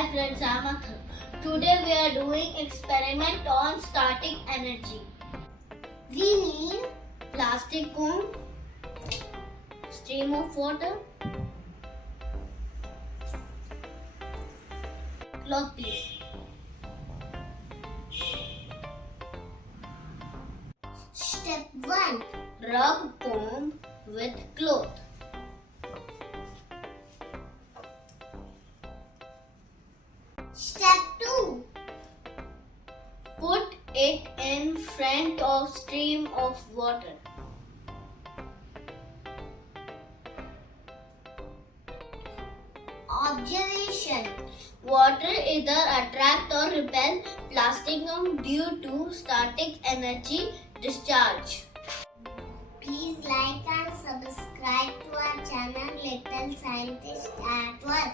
Hi friends, I am Athar. Today we are doing experiment on static energy. We need plastic cone, stream of water, cloth piece. Step 1. Rub comb with cloth. Step 2. Put it in front of stream of water. Observation. Water either attract or repel plastic due to static energy discharge. Please like and subscribe to our channel Little Scientist at Work.